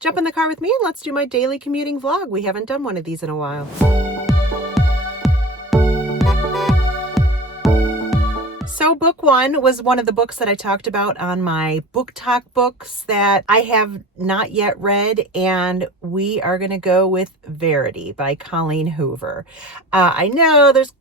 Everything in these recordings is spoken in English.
Jump in the car with me and let's do my daily commuting vlog. We haven't done one of these in a while. So book one was one of the books that I talked about on my booktok books that I have not yet read, and we are going to go with Verity by Colleen Hoover. I know there's,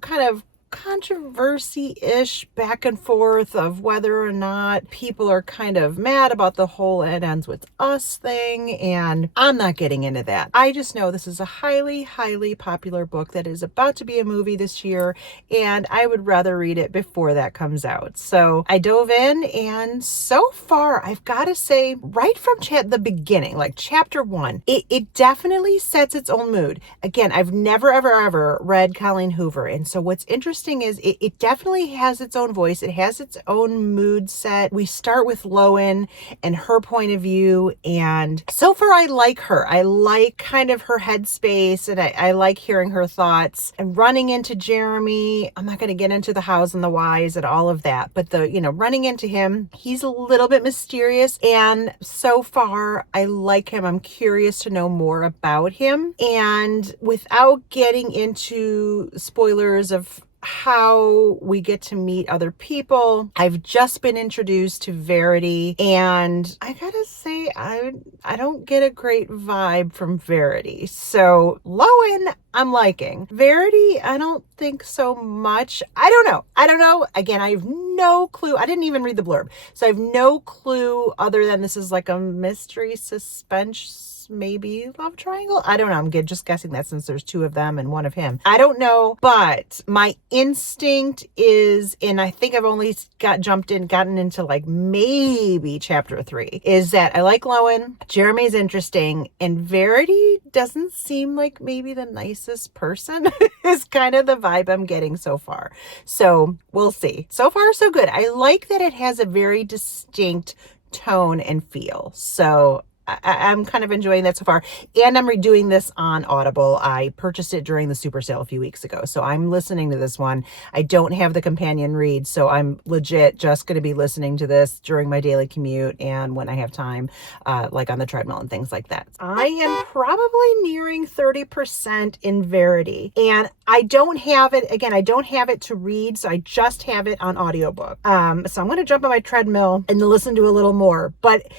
kind of controversy-ish back and forth of whether or not people are kind of mad about the whole "it ends with us" thing, and I'm not getting into that. I just know this is a highly, highly popular book that is about to be a movie this year, and I would rather read it before that comes out. So I dove in, and so far, I've got to say, right from the beginning, like chapter one, it definitely sets its own mood. Again, I've never, ever read Colleen Hoover, and so what's interesting is it definitely has its own voice. It has its own mood set. We start with Lowen and her point of view, and so far I like her. I like kind of her headspace, and I like hearing her thoughts. And running into Jeremy, I'm not going to get into the hows and the whys and all of that, but running into him, he's a little bit mysterious, and so far I like him. I'm curious to know more about him, and without getting into spoilers of how we get to meet other people, I've just been introduced to Verity, and I gotta say, I don't get a great vibe from Verity. So Lowen, I'm liking. Verity, I don't think so much. I don't know. Again, I have no clue. I didn't even read the blurb, so I have no clue other than this is like a mystery suspense, maybe love triangle. I don't know. I'm just guessing that since there's two of them and one of him. I don't know, but my instinct is, and I think I've only gotten into like maybe chapter 3, is that I like Lowen, Jeremy's interesting, and Verity doesn't seem like maybe the nicest person is kind of the vibe I'm getting so far. So we'll see. So far, so good. I like that it has a very distinct tone and feel. So I'm kind of enjoying that so far. And I'm redoing this on Audible. I purchased it during the super sale a few weeks ago, so I'm listening to this one. I don't have the companion read, so I'm legit just going to be listening to this during my daily commute and when I have time, like on the treadmill and things like that. I am probably nearing 30% in Verity, and I don't have it, again, I don't have it to read, so I just have it on audiobook. So I'm going to jump on my treadmill and listen to a little more, but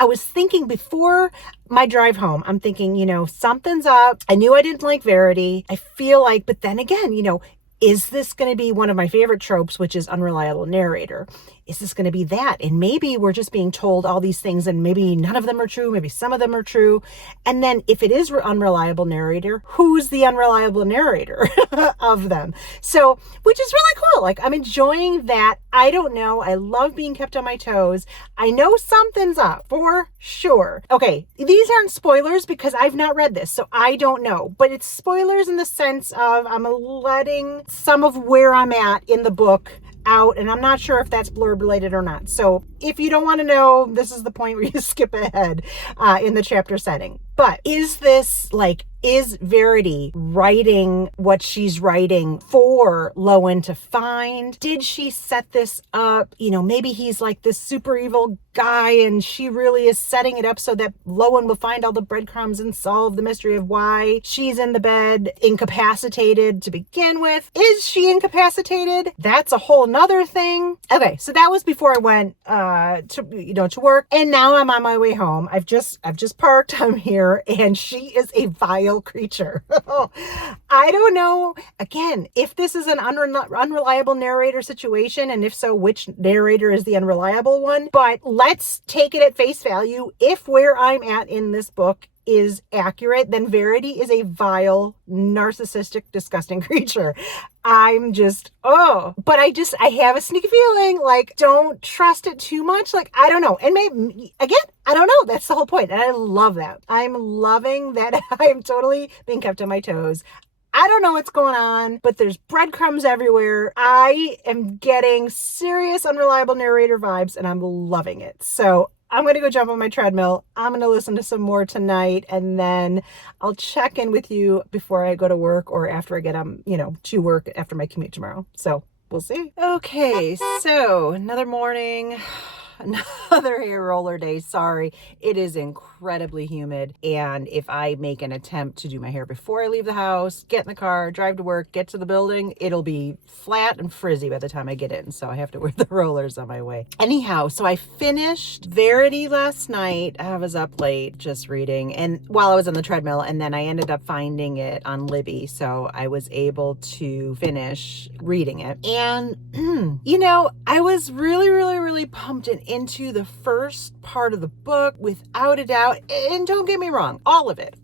I was thinking before my drive home, I'm thinking, something's up. I knew I didn't like Verity. I feel like, but then again, is this going to be one of my favorite tropes, which is unreliable narrator? Is this going to be that? And maybe we're just being told all these things and maybe none of them are true. Maybe some of them are true. And then if it is unreliable narrator, who's the unreliable narrator of them? So, which is really cool. Like, I'm enjoying that. I don't know. I love being kept on my toes. I know something's up for sure. Okay. These aren't spoilers because I've not read this, so I don't know, but it's spoilers in the sense of I'm letting some of where I'm at in the book out, and I'm not sure if that's blurb related or not. So if you don't want to know, this is the point where you skip ahead in the chapter setting. But is Verity writing what she's writing for Lowen to find? Did she set this up? Maybe he's like this super evil guy and she really is setting it up so that Lowen will find all the breadcrumbs and solve the mystery of why she's in the bed incapacitated to begin with. Is she incapacitated? That's a whole nother thing. Okay, so that was before I went to work, and now I'm on my way home. I've just parked. I'm here, and she is a vile creature. I don't know, again, if this is an unreliable narrator situation, and if so, which narrator is the unreliable one, but let's take it at face value. If where I'm at in this book is accurate, then Verity is a vile, narcissistic, disgusting creature. I'm just, but I have a sneaky feeling, like, don't trust it too much. Like, I don't know. And maybe, again, I don't know. That's the whole point. And I love that. I'm loving that I'm totally being kept on my toes. I don't know what's going on, but there's breadcrumbs everywhere. I am getting serious unreliable narrator vibes, and I'm loving it. So I'm going to go jump on my treadmill. I'm going to listen to some more tonight, and then I'll check in with you before I go to work or after I get to work after my commute tomorrow. So we'll see. Okay, so another morning. another hair roller day. Sorry. It is incredibly humid. And if I make an attempt to do my hair before I leave the house, get in the car, drive to work, get to the building, it'll be flat and frizzy by the time I get in. So I have to wear the rollers on my way. Anyhow, so I finished Verity last night. I was up late just reading and while I was on the treadmill, and then I ended up finding it on Libby. So I was able to finish reading it. And, I was really pumped and into the first part of the book without a doubt. And don't get me wrong, all of it,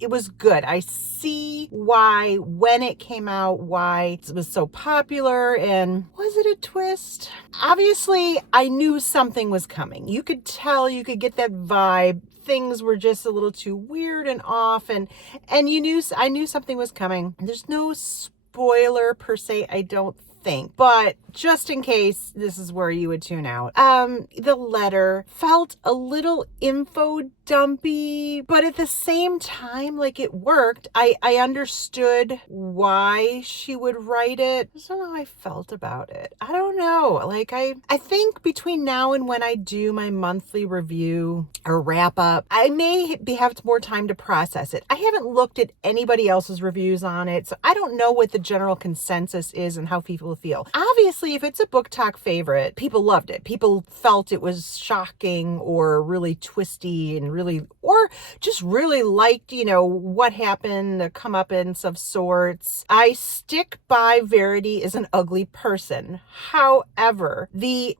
it was good. I see why, when it came out, why it was so popular. And was it a twist? Obviously, I knew something was coming. You could tell, you could get that vibe. Things were just a little too weird and off, and I knew something was coming. There's no spoiler per se, I don't think, but just in case this is where you would tune out. The letter felt a little info dumpy, but at the same time, like, it worked. I understood why she would write it. I don't know how I felt about it. I don't know. Like, I think between now and when I do my monthly review or wrap up, I may have more time to process it. I haven't looked at anybody else's reviews on it, so I don't know what the general consensus is and how people feel. Obviously, if it's a BookTok favorite, people loved it. People felt it was shocking or really twisty and or just really liked, what happened, the comeuppance of sorts. I stick by Verity is an ugly person. However, the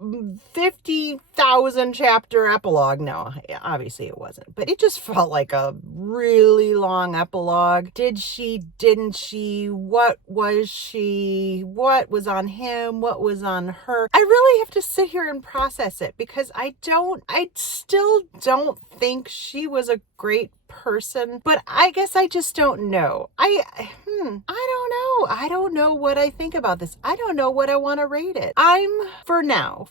50,000 chapter epilogue, no, obviously it wasn't, but it just felt like a really long epilogue. Did she, didn't she? What was she? What was on him? What was on her? I really have to sit here and process it because I still don't think she was a great person, but I guess I just don't know. I don't know. I don't know what I think about this. I don't know what I want to rate it.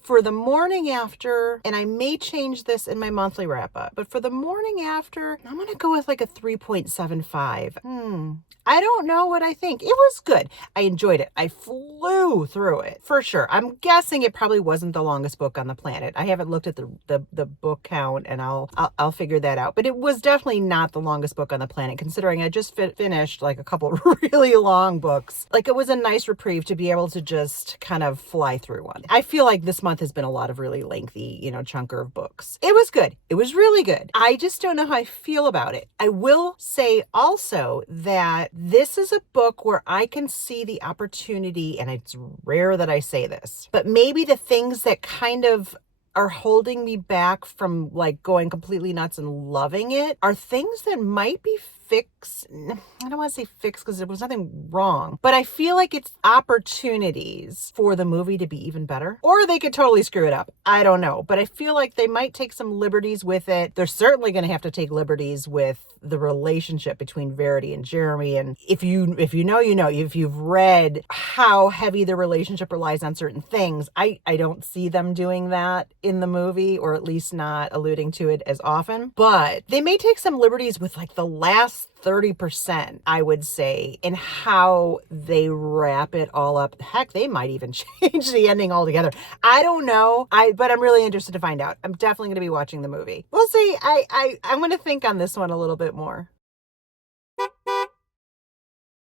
For the morning after, and I may change this in my monthly wrap up, but for the morning after, I'm going to go with like a 3.75. I don't know what I think. It was good. I enjoyed it. I flew through it for sure. I'm guessing it probably wasn't the longest book on the planet. I haven't looked at the book count, and I'll figure that out. But it was definitely not the longest book on the planet, considering I just finished like a couple really long books. Like, it was a nice reprieve to be able to just kind of fly through one. I feel like this month has been a lot of really lengthy, chunker of books. It was good. It was really good. I just don't know how I feel about it. I will say also that this is a book where I can see the opportunity, and it's rare that I say this, but maybe the things that kind of are holding me back from like going completely nuts and loving it are things that might be fixed. I don't want to say fixed because there was nothing wrong, but I feel like it's opportunities for the movie to be even better, or they could totally screw it up. I don't know, but I feel like they might take some liberties with it. They're certainly going to have to take liberties with the relationship between Verity and Jeremy. And if you know, if you've read how heavy the relationship relies on certain things, I don't see them doing that in the movie, or at least not alluding to it as often, but they may take some liberties with like the last 30%, I would say, in how they wrap it all up. Heck, they might even change the ending altogether. I don't know. But I'm really interested to find out. I'm definitely going to be watching the movie. We'll see. I'm going to think on this one a little bit more.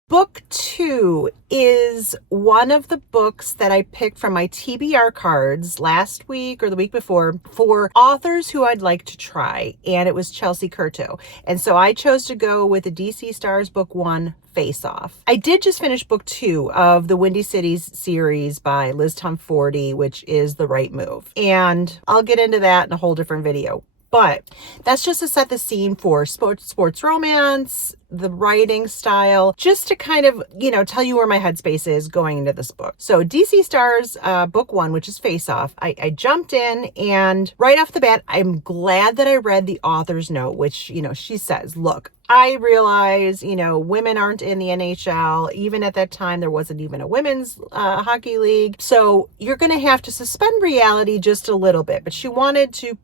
Book 2 is one of the books that I picked from my TBR cards last week or the week before for authors who I'd like to try, and it was Chelsea Curto. And so I chose to go with the DC Stars Book 1, Face Off. I did just finish Book 2 of the Windy Cities series by Liz Tomforty, which is The Right Move. And I'll get into that in a whole different video. But that's just to set the scene for sports romance, the writing style, just to kind of, tell you where my headspace is going into this book. So DC Stars Book 1, which is Face Off, I jumped in, and right off the bat, I'm glad that I read the author's note, which, she says, look, I realize, women aren't in the NHL. Even at that time, there wasn't even a women's hockey league. So you're going to have to suspend reality just a little bit. But she wanted to,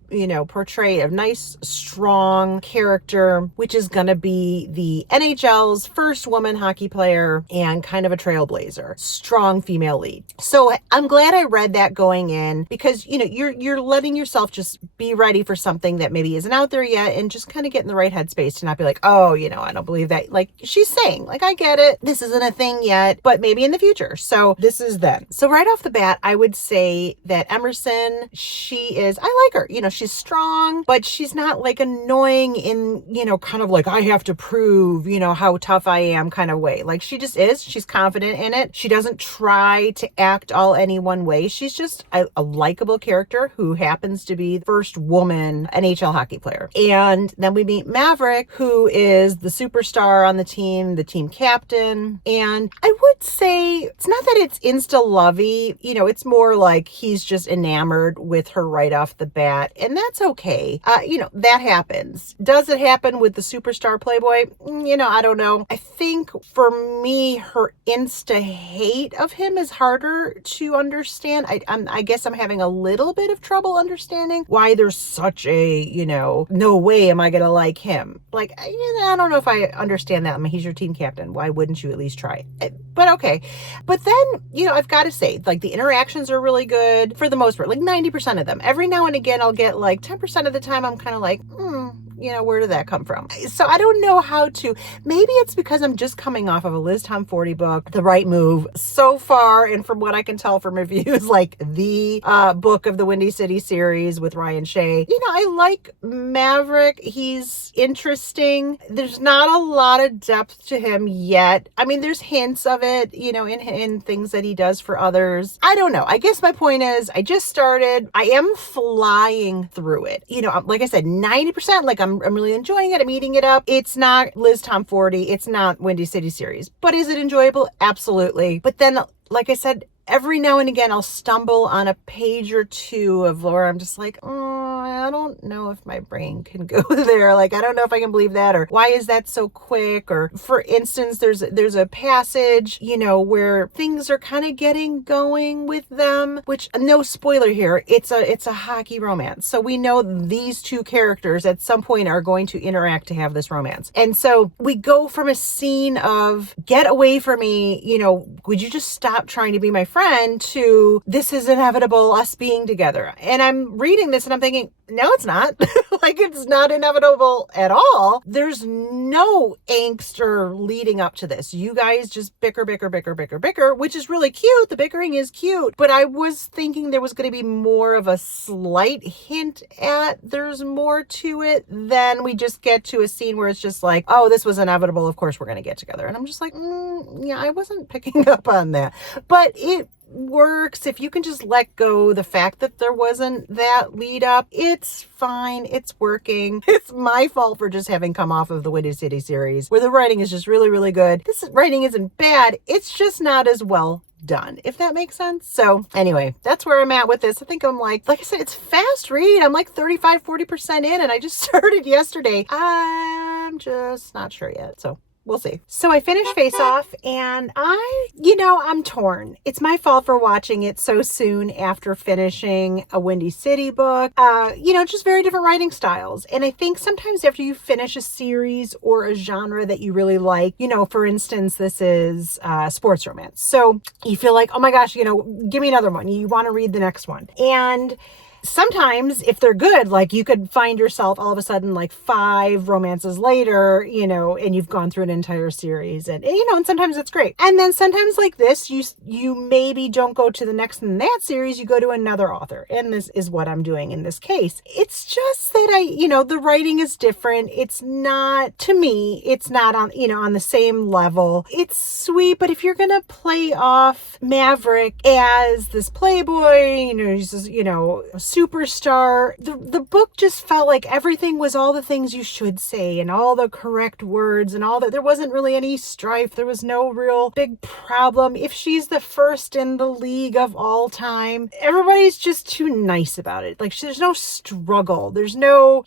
portray a nice, strong character, which is going to be the the NHL's first woman hockey player and kind of a trailblazer. Strong female lead. So I'm glad I read that going in because, you know, you're letting yourself just be ready for something that maybe isn't out there yet and just kind of get in the right headspace to not be like, oh, you know, I don't believe that. Like she's saying, like, I get it. This isn't a thing yet, but maybe in the future. So this is then. So right off the bat, I would say that Emerson, I like her. You know, she's strong, but she's not like annoying in, you know, kind of like, I have to prove, you know, how tough I am kind of way. Like she just is. She's confident in it. She doesn't try to act all any one way. She's just a likable character who happens to be the first woman NHL hockey player. And then we meet Maverick, who is the superstar on the team captain. And I would say it's not that it's insta-lovey, you know, it's more like he's just enamored with her right off the bat. And that's okay. You know, that happens. Does it happen with the superstar playboy? You know, I don't know. I think for me, her insta hate of him is harder to understand. I guess I'm having a little bit of trouble understanding why there's such a, you know, no way am I going to like him. Like, you know, I don't know if I understand that. I mean, he's your team captain. Why wouldn't you at least try it? But okay. But then, you know, I've got to say, like, the interactions are really good for the most part, like 90% of them. Every now and again, I'll get like 10% of the time, I'm kind of like, you know, where did that come from? So I don't know how to, maybe it's because I'm just coming off of a Liz Tom 40 book, The Right Move. So far, and from what I can tell from reviews, like the book of the Windy City series with Ryan Shea. You know, I like Maverick. He's interesting. There's not a lot of depth to him yet. I mean, there's hints of it, you know, in things that he does for others. I don't know. I guess my point is I just started. I am flying through it. You know, like I said, 90%, like I'm really enjoying it. I'm eating it up. It's not Liz Tom 40. It's not Windy City series, but is it enjoyable? Absolutely. But then, like I said, every now and again, I'll stumble on a page or two of where I'm just like, I don't know if my brain can go there. Like, I don't know if I can believe that, or why is that so quick? Or for instance, there's a passage, you know, where things are kind of getting going with them, which no spoiler here. It's a hockey romance. So we know these two characters at some point are going to interact to have this romance. And so we go from a scene of get away from me, you know, would you just stop trying to be my friend, to this is inevitable, us being together. And I'm reading this and I'm thinking, no, it's not. Like, it's not inevitable at all. There's no angst or leading up to this. You guys just bicker, which is really cute. The bickering is cute. But I was thinking there was going to be more of a slight hint at there's more to it than we just get to a scene where it's just like, oh, this was inevitable. Of course, we're going to get together. And I'm just like, yeah, I wasn't picking up on that. But it works if you can just let go the fact that there wasn't that lead up. It's fine. It's working. It's my fault for just having come off of the Windy City series where the writing is just really, really good. This writing isn't bad. It's just not as well done, if that makes sense. So anyway, that's where I'm at with this. I think I'm like I said, it's fast read. I'm like 40% in, and I just started yesterday. I'm just not sure yet. So we'll see. So I finished Face Off, and I'm torn. It's my fault for watching it so soon after finishing a Windy City book. Just very different writing styles. And I think sometimes after you finish a series or a genre that you really like, for instance, this is sports romance. So you feel like, oh my gosh, give me another one. You want to read the next one. And sometimes if they're good, like you could find yourself all of a sudden like 5 romances later, and you've gone through an entire series, and sometimes it's great. And then sometimes like this, you maybe don't go to the next in that series, you go to another author. And this is what I'm doing in this case. It's just that the writing is different. It's not, to me, it's not on the same level. It's sweet, but if you're going to play off Maverick as this playboy, he's just, superstar, the book just felt like everything was all the things you should say and all the correct words and all that. There wasn't really any strife. There was no real big problem. If she's the first in the league of all time, everybody's just too nice about it. Like, there's no struggle. There's no,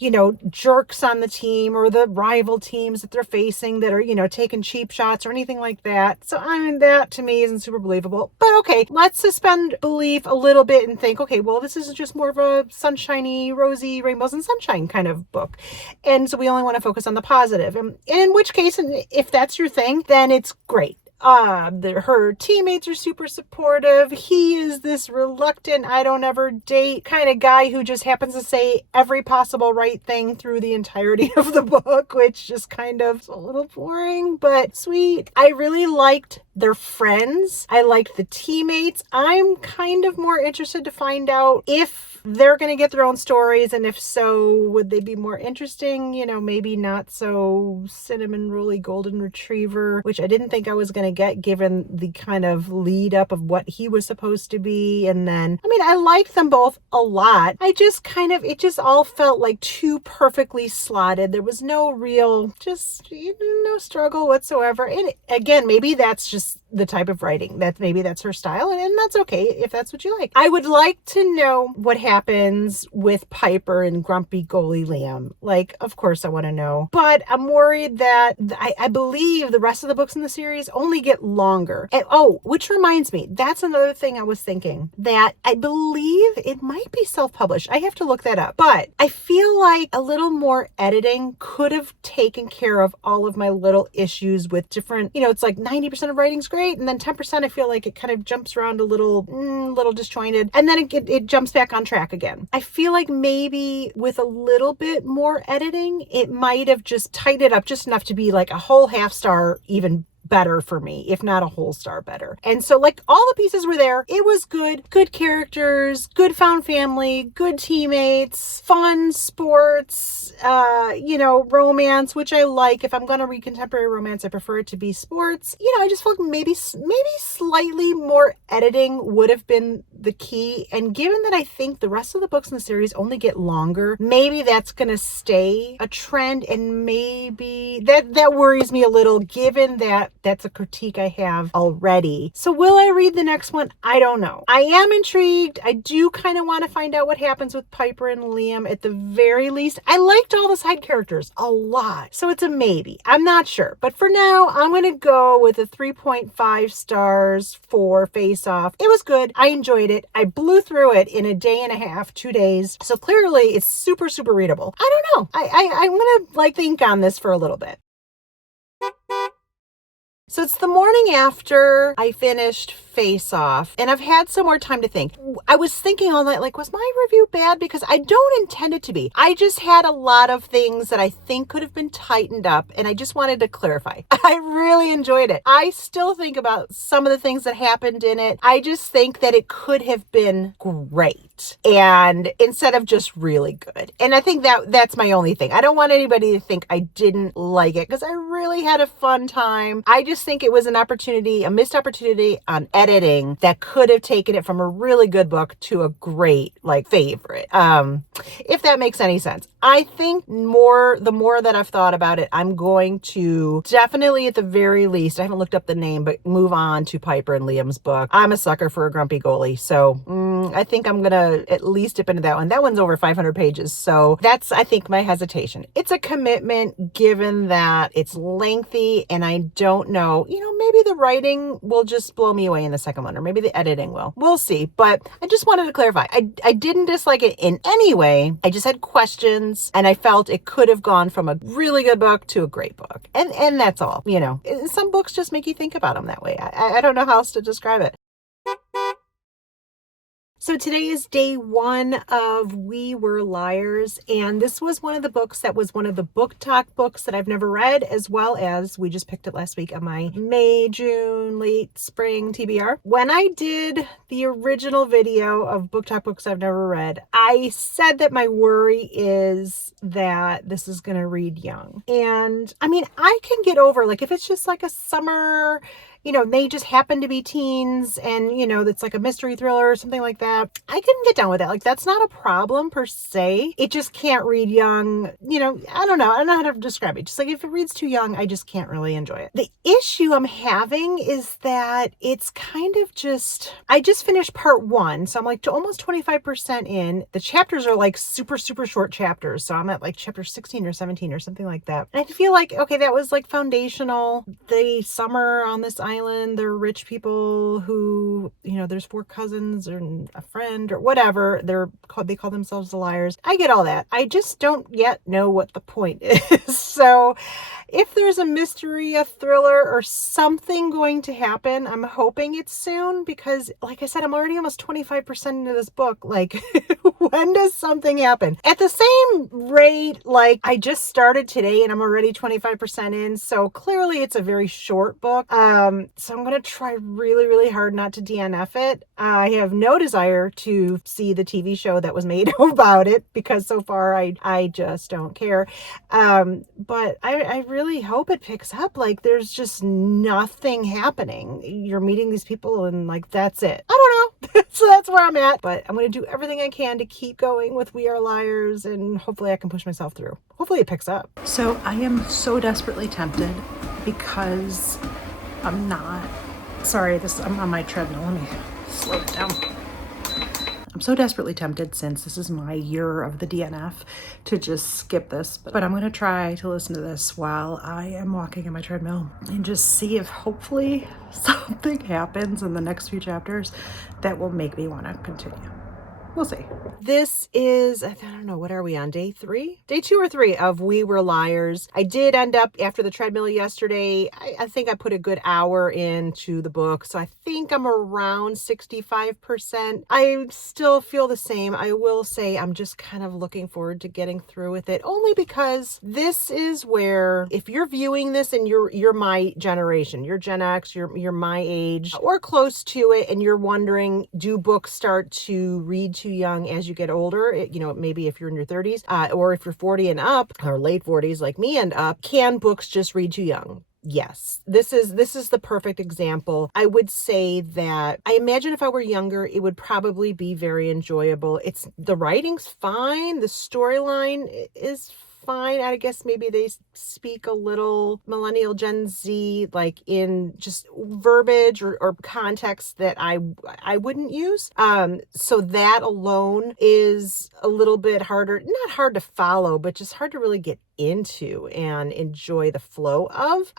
jerks on the team or the rival teams that they're facing that are, taking cheap shots or anything like that. So that to me isn't super believable. But okay, let's suspend belief a little bit and think, okay, well, this is just more of a sunshiny, rosy, rainbows and sunshine kind of book. And so we only want to focus on the positive. And in which case, if that's your thing, then it's great. Her teammates are super supportive. He is this reluctant, I don't ever date kind of guy who just happens to say every possible right thing through the entirety of the book, which just kind of is a little boring, but sweet. I really liked their friends. I liked the teammates. I'm kind of more interested to find out if they're going to get their own stories, and if so, would they be more interesting? You know, maybe not so cinnamon rolly golden retriever, which I didn't think I was going to get given the kind of lead up of what he was supposed to be. And then, I mean, I liked them both a lot. I just it just all felt like too perfectly slotted. There was no real, just no struggle whatsoever. And again, maybe that's just the type of writing maybe that's her style, and that's okay if that's what you like. I would like to know what happens with Piper and grumpy goalie Liam. Like, of course I want to know, but I'm worried that I believe the rest of the books in the series only get longer. And which reminds me, that's another thing I was thinking, that I believe it might be self-published. I have to look that up, but I feel like a little more editing could have taken care of all of my little issues with different, it's like 90% of writing's great, and then 10% I feel like it kind of jumps around a little disjointed, and then it jumps back on track again. I feel like maybe with a little bit more editing, it might have just tightened it up just enough to be like a whole half star even better for me, if not a whole star better. And so like all the pieces were there. It was good characters, good found family, good teammates, fun sports, romance, which I like. If I'm going to read contemporary romance, I prefer it to be sports. I just feel like maybe slightly more editing would have been the key. And given that I think the rest of the books in the series only get longer, maybe that's going to stay a trend, and maybe that worries me a little, given that that's a critique I have already. So will I read the next one? I don't know. I am intrigued. I do kind of want to find out what happens with Piper and Liam at the very least. I liked all the side characters a lot, so it's a maybe. I'm not sure. But for now, I'm going to go with a 3.5 stars for Face Off. It was good. I enjoyed it. I blew through it in a day and a half, 2 days. So clearly it's super, super readable. I don't know. I'm going to think on this for a little bit. So it's the morning after I finished Face Off, and I've had some more time to think. I was thinking all night, was my review bad? Because I don't intend it to be. I just had a lot of things that I think could have been tightened up, and I just wanted to clarify. I really enjoyed it. I still think about some of the things that happened in it. I just think that it could have been great, and instead of just really good. And I think that's my only thing. I don't want anybody to think I didn't like it, because I really had a fun time. I just think it was a missed opportunity on editing that could have taken it from a really good book to a great favorite. If that makes any sense. I think the more that I've thought about it, I'm going to definitely, at the very least, I haven't looked up the name, but move on to Piper and Liam's book. I'm a sucker for a grumpy goalie, so I think I'm gonna at least dip into that one. That one's over 500 pages, so that's, I think, my hesitation. It's a commitment, given that it's lengthy, and I don't know, maybe the writing will just blow me away in the second one, or maybe the editing will. We'll see. But I just wanted to clarify. I didn't dislike it in any way. I just had questions, and I felt it could have gone from a really good book to a great book. And that's all. Some books just make you think about them that way. I don't know how else to describe it. So today is day 1 of We Were Liars, and this was one of the books that was one of the BookTok books that I've never read, as well as we just picked it last week on my May, June, late spring TBR. When I did the original video of BookTok books I've never read, I said that my worry is that this is going to read young. And I mean, I can get over, if it's just a summer, they just happen to be teens, and, it's like a mystery thriller or something like that. I can get down with that. That's not a problem per se. It just can't read young. I don't know. I don't know how to describe it. Just if it reads too young, I just can't really enjoy it. The issue I'm having is that it's kind of I just finished part 1. So I'm almost 25% in. The chapters are super, super short chapters. So I'm at chapter 16 or 17 or something like that. And I feel okay, that was foundational. The summer on this island island. They're rich people who, there's 4 cousins and a friend or whatever. They call themselves the liars. I get all that. I just don't yet know what the point is. So if there's a mystery, a thriller, or something going to happen, I'm hoping it's soon because, like I said, I'm already almost 25% into this book. Like, when does something happen? At the same rate, like, I just started today and I'm already 25% in, so clearly it's a very short book. So I'm going to try really, really hard not to DNF it. I have no desire to see the TV show that was made about it because so far I just don't care. But I really hope it picks up. Like, there's just nothing happening. You're meeting these people and like, that's it. I don't know. So that's where I'm at, but I'm going to do everything I can to keep going with We Are Liars, and hopefully I can push myself through. Hopefully it picks up. So I am so desperately tempted because I'm not, I'm on my treadmill. Let me slow it down. I'm so desperately tempted, since this is my year of the DNF, to just skip this. But I'm going to try to listen to this while I am walking in my treadmill and just see if hopefully something happens in the next few chapters that will make me want to continue. We'll see. This is, I don't know, what are we on? Day 3? Day 2 or 3 of We Were Liars. I did end up, after the treadmill yesterday, I think I put a good hour into the book. So I think I'm around 65%. I still feel the same. I will say I'm just kind of looking forward to getting through with it, only because this is where, if you're viewing this and you're my generation, you're Gen X, you're my age or close to it, and you're wondering, do books start to read too young as you get older? Maybe if you're in your 30s, or if you're 40 and up, or late 40s like me and up, can books just read too young? Yes, this is the perfect example. I would say that I imagine if I were younger, it would probably be very enjoyable. The writing's fine. The storyline is fine. I guess maybe they speak a little millennial Gen Z, like in just verbiage or context that I wouldn't use. So that alone is a little bit harder, not hard to follow, but just hard to really get into and enjoy the flow of.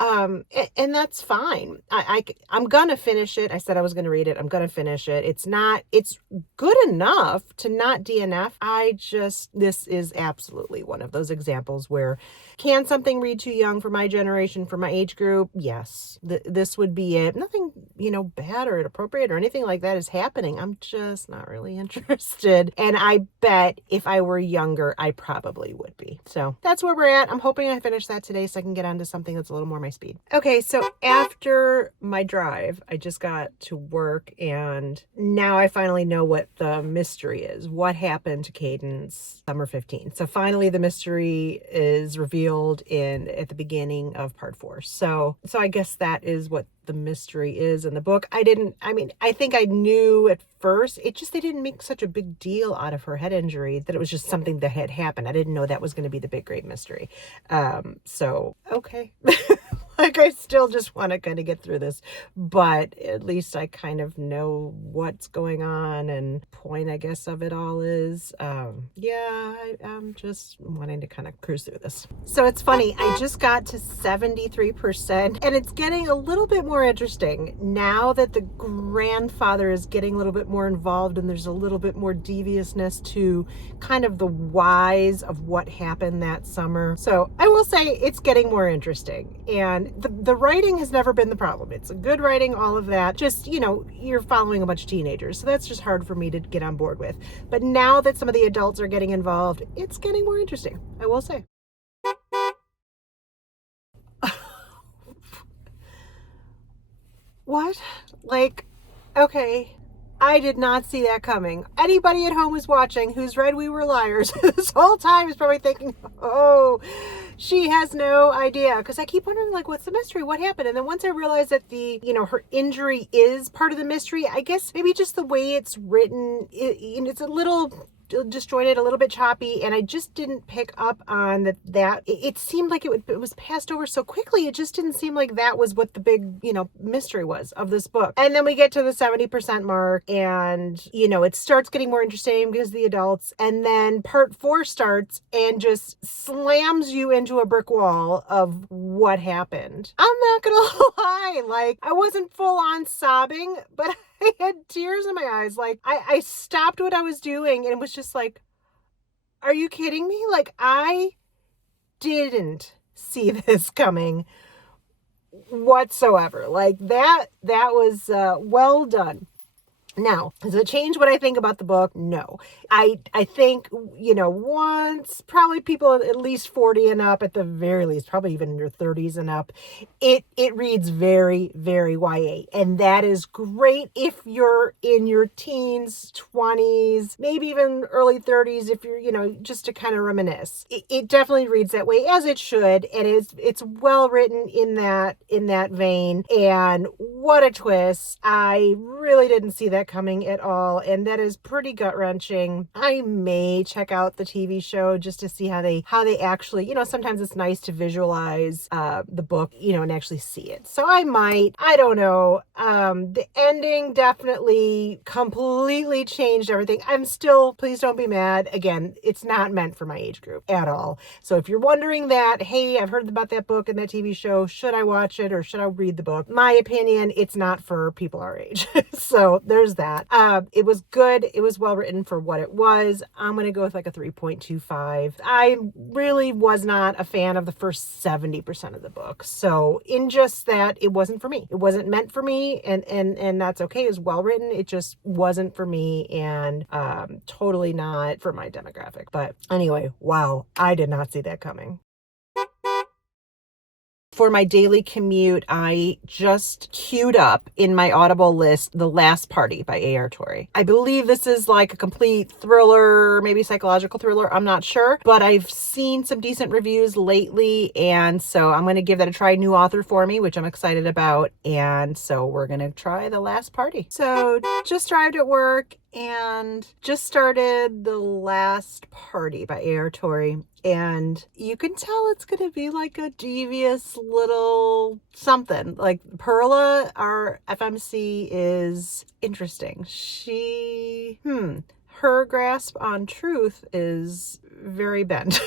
And that's fine. I'm gonna finish it. I said I was gonna read it. I'm gonna finish it. It's good enough to not DNF. This is absolutely one of those examples where, can something read too young for my generation, for my age group? Yes, this would be it. Nothing, bad or inappropriate or anything like that is happening. I'm just not really interested. And I bet if I were younger, I probably would be. So that's where we're at. I'm hoping I finish that today so I can get onto something that's a little more my speed. Okay, so after my drive, I just got to work, and now I finally know what the mystery is. What happened to Cadence summer 15? So finally the mystery is revealed at the beginning of part 4. So I guess that is what the mystery is in the book. I think I knew at first. They didn't make such a big deal out of her head injury, that it was just something that had happened. I didn't know that was going to be the big, great mystery. So, okay. Like, I still just want to kind of get through this, but at least I kind of know what's going on, and point, I guess, of it all is, I'm just wanting to kind of cruise through this. So it's funny, I just got to 73%, and it's getting a little bit more interesting now that the grandfather is getting a little bit more involved, and there's a little bit more deviousness to kind of the whys of what happened that summer. So I will say it's getting more interesting, and the writing has never been the problem. It's a good writing, all of that. Just, you're following a bunch of teenagers, so that's just hard for me to get on board with. But now that some of the adults are getting involved, it's getting more interesting, I will say. What? Like, okay, I did not see that coming. Anybody at home who's watching, who's read We Were Liars this whole time, is probably thinking, oh, she has no idea. Because I keep wondering, like, what's the mystery? What happened? And then once I realized that her injury is part of the mystery, I guess maybe just the way it's written, it's a little disjointed, a little bit choppy, and I just didn't pick up on that it seemed like it was passed over so quickly. It just didn't seem like that was what the big, mystery was of this book. And then we get to the 70% mark, and, it starts getting more interesting because of the adults, and then part 4 starts and just slams you into a brick wall of what happened. I'm not gonna lie, like, I wasn't full on sobbing, but I had tears in my eyes. Like, I stopped what I was doing and was just like, are you kidding me? Like, I didn't see this coming whatsoever. Like, that was well done. Now, does it change what I think about the book? No. I think, once probably people at least 40 and up, at the very least, probably even in your 30s and up, it reads very, very YA. And that is great if you're in your teens, 20s, maybe even early 30s, if you're, just to kind of reminisce. It definitely reads that way, as it should. And it's well written in that vein. And what a twist. I really didn't see that coming at all, and that is pretty gut-wrenching. I may check out the TV show just to see how they actually, sometimes it's nice to visualize the book, and actually see it. So I might, I don't know. The ending definitely completely changed everything. I'm still, please don't be mad. Again, it's not meant for my age group at all. So if you're wondering that, hey, I've heard about that book and that TV show, should I watch it or should I read the book? My opinion, it's not for people our age. So there's that. It was good. It was well written for what it was. I'm going to go with like a 3.25. I really was not a fan of the first 70% of the book. So in just that, it wasn't for me. It wasn't meant for me, and that's okay. It was well written. It just wasn't for me, and totally not for my demographic. But anyway, wow, I did not see that coming. For my daily commute, I just queued up in my Audible list The Last Party by A.R. Torre. I believe this is like a complete thriller, maybe psychological thriller. I'm not sure, but I've seen some decent reviews lately, and so I'm going to give that a try. New author for me, which I'm excited about, and so we're going to try The Last Party. So just arrived at work and just started The Last Party by A.R. Torre. And you can tell it's going to be like a devious little something. Like Perla, our FMC, is interesting. Her grasp on truth is very bent.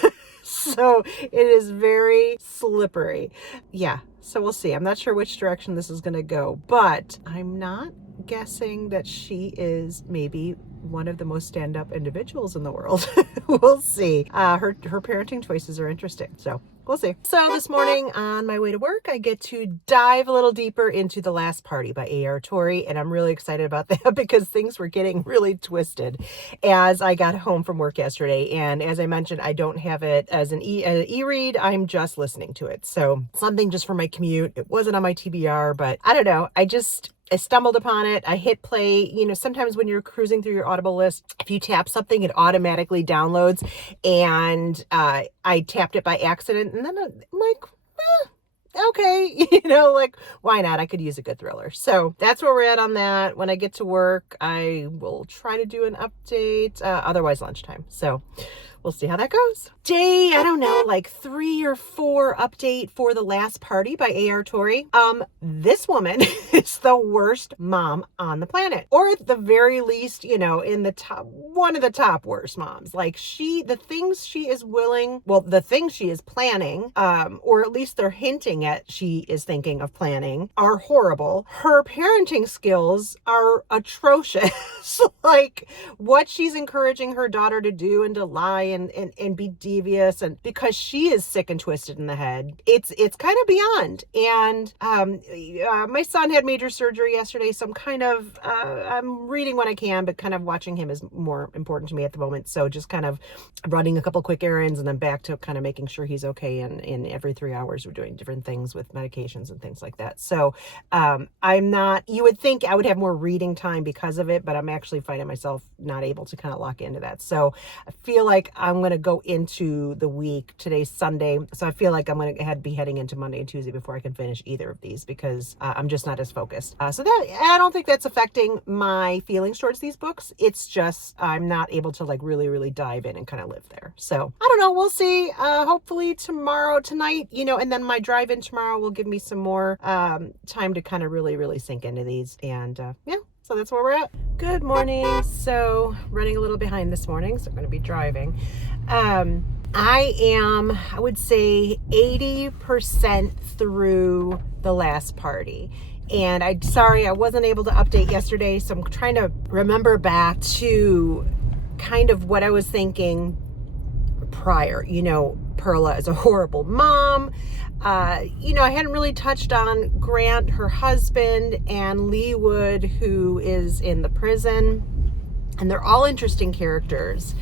So it is very slippery. Yeah, so we'll see. I'm not sure which direction this is going to go, but I'm not guessing that she is maybe one of the most stand-up individuals in the world. We'll see. Her parenting choices are interesting, so we'll see. So this morning on my way to work, I get to dive a little deeper into The Last Party by A.R. Torre, and I'm really excited about that because things were getting really twisted as I got home from work yesterday. And as I mentioned, I don't have it as an e-read. I'm just listening to it. So something just for my commute. It wasn't on my TBR, but I don't know. I stumbled upon it. I hit play. Sometimes when you're cruising through your Audible list, if you tap something, it automatically downloads. And I tapped it by accident. And then I'm like, okay, like, why not? I could use a good thriller. So that's where we're at on that. When I get to work, I will try to do an update, otherwise lunchtime. So we'll see how that goes. Day, I don't know, like 3 or 4 update for The Last Party by A.R. Torre. This woman is the worst mom on the planet, or at the very least, in the top, one of the top worst moms. Like the things she is planning, or at least they're hinting at she is thinking of planning, are horrible. Her parenting skills are atrocious. Like what she's encouraging her daughter to do and to lie and be devious, and because she is sick and twisted in the head, it's kind of beyond. And my son had major surgery yesterday, so I'm reading when I can, but kind of watching him is more important to me at the moment. So just kind of running a couple quick errands and then back to kind of making sure he's okay. And in every 3 hours we're doing different things with medications and things like that. So you would think I would have more reading time because of it, but I'm actually finding myself not able to kind of lock into that. So I feel like I'm going to go into the week. Today's Sunday. So I feel like I'm going to be heading into Monday and Tuesday before I can finish either of these because I'm just not as focused. So that, I don't think that's affecting my feelings towards these books. It's just, I'm not able to like really, really dive in and kind of live there. So I don't know. We'll see. Hopefully tonight, and then my drive-in tomorrow will give me some more time to kind of really, really sink into these. And so that's where we're at. Good morning. So running a little behind this morning, so I'm going to be driving. I am, I would say 80% through the last party. And I wasn't able to update yesterday. So I'm trying to remember back to kind of what I was thinking prior. Perla is a horrible mom. I hadn't really touched on Grant, her husband, and Leewood, who is in the prison. And they're all interesting characters.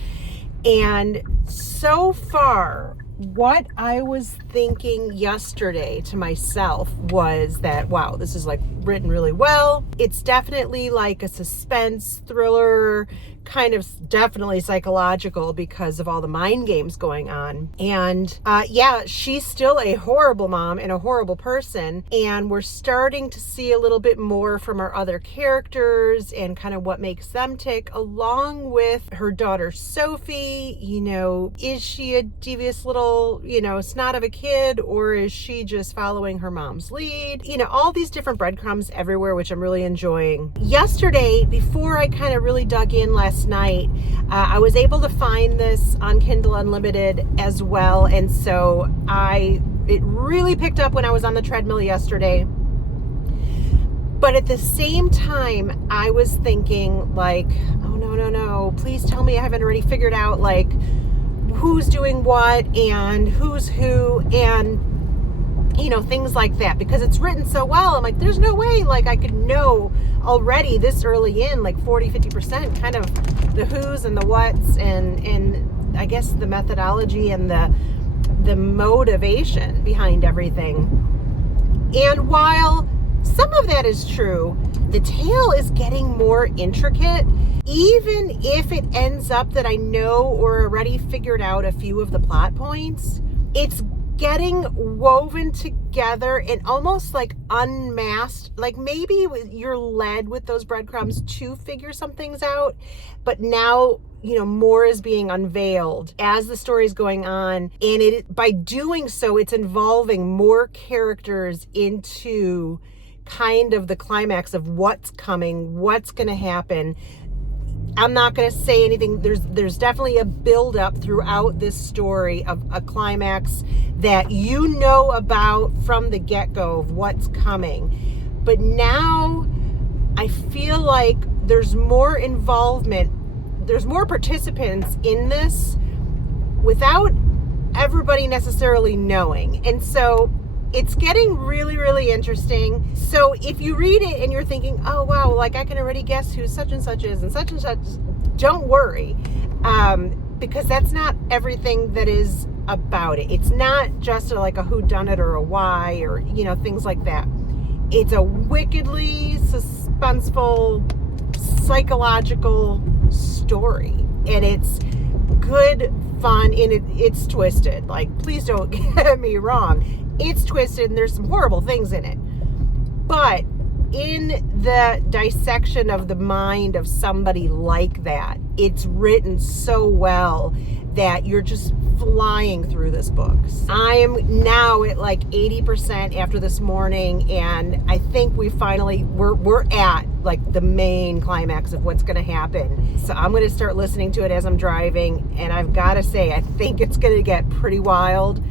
And so far, what I was thinking yesterday to myself was that, wow, this is like written really well. It's definitely like a suspense thriller, kind of definitely psychological because of all the mind games going on. And she's still a horrible mom and a horrible person. And we're starting to see a little bit more from our other characters and kind of what makes them tick, along with her daughter Sophie. Is she a devious little, snot of a kid, or is she just following her mom's lead? All these different breadcrumbs everywhere, which I'm really enjoying. Yesterday, before I kind of really dug in last night, I was able to find this on Kindle Unlimited as well. And so it really picked up when I was on the treadmill yesterday. But at the same time, I was thinking like, oh, no, please tell me I haven't already figured out like who's doing what and who's who and things like that, because it's written so well. I'm like, there's no way like I could know already this early in, like 40-50% kind of the who's and the what's and I guess the methodology and the motivation behind everything. And while some of that is true, the tale is getting more intricate, even if it ends up that I know or already figured out a few of the plot points. It's getting woven together and almost like unmasked. Like maybe you're led with those breadcrumbs to figure some things out, but now more is being unveiled as the story is going on, and by doing so, it's involving more characters into kind of the climax of what's coming, what's going to happen. I'm not going to say anything. There's definitely a build-up throughout this story of a climax that about from the get-go of what's coming. But now I feel like there's more involvement, there's more participants in this without everybody necessarily knowing. And so it's getting really, really interesting. So if you read it and you're thinking, oh, wow, like I can already guess who such and such is and such, don't worry. Because that's not everything that is about it. It's not just like a whodunit or a why or, things like that. It's a wickedly suspenseful, psychological story. And it's good fun, and it's twisted. Like, please don't get me wrong. It's twisted and there's some horrible things in it. But in the dissection of the mind of somebody like that, it's written so well that you're just flying through this book. I am now at like 80% after this morning, and I think we're at like the main climax of what's going to happen. So I'm going to start listening to it as I'm driving, and I've got to say, I think it's going to get pretty wild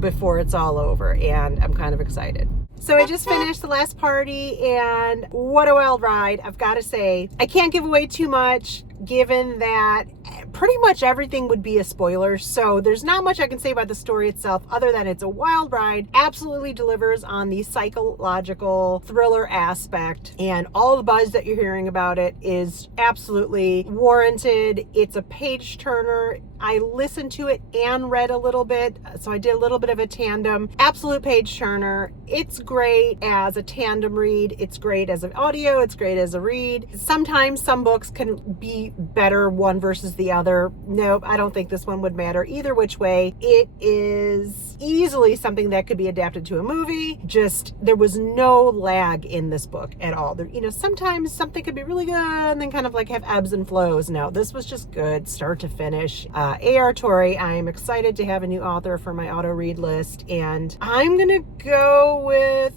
before it's all over, and I'm kind of excited. So I just finished the last party, and what a wild ride. I've got to say, I can't give away too much, given that pretty much everything would be a spoiler. So there's not much I can say about the story itself other than it's a wild ride. Absolutely delivers on the psychological thriller aspect, and all the buzz that you're hearing about it is absolutely warranted. It's a page turner. I listened to it and read a little bit, so I did a little bit of a tandem. Absolute page turner. It's great as a tandem read. It's great as an audio. It's great as a read. Sometimes some books can be better one versus as the other. Nope, I don't think this one would matter either which way. It is easily something that could be adapted to a movie. Just, there was no lag in this book at all. There, you know, sometimes something could be really good and then kind of like have ebbs and flows. No, this was just good, start to finish. A.R. Torre, I'm excited to have a new author for my auto read list, and I'm gonna go with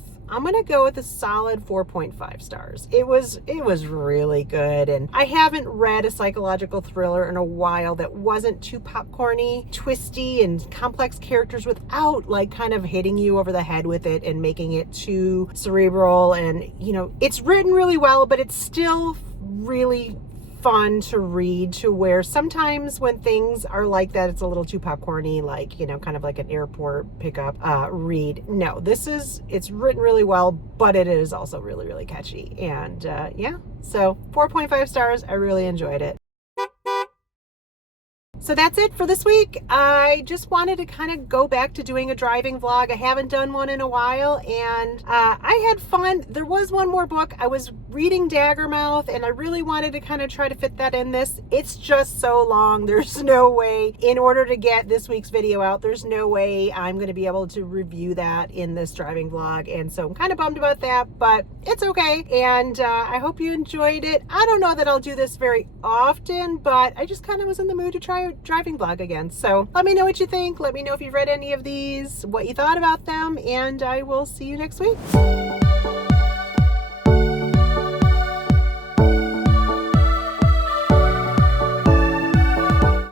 a solid 4.5 stars. It was really good, and I haven't read a psychological thriller in a while that wasn't too popcorny, twisty, and complex characters without like kind of hitting you over the head with it and making it too cerebral. And you know, it's written really well, but it's still really fun to read, to where sometimes when things are like that, it's a little too popcorny, like, you know, kind of like an airport pickup read. No, it's written really well, but it is also really, really catchy. And yeah, so 4.5 stars. I really enjoyed it. So that's it for this week. I just wanted to kind of go back to doing a driving vlog. I haven't done one in a while, and I had fun. There was one more book. I was reading Daggermouth, and I really wanted to kind of try to fit that in this. It's just so long. There's no way, in order to get this week's video out, there's no way I'm going to be able to review that in this driving vlog. And so I'm kind of bummed about that, but it's okay. And I hope you enjoyed it. I don't know that I'll do this very often, but I just kind of was in the mood to try a driving vlog again. So let me know what you think. Let me know if you've read any of these, what you thought about them, and I will see you next week.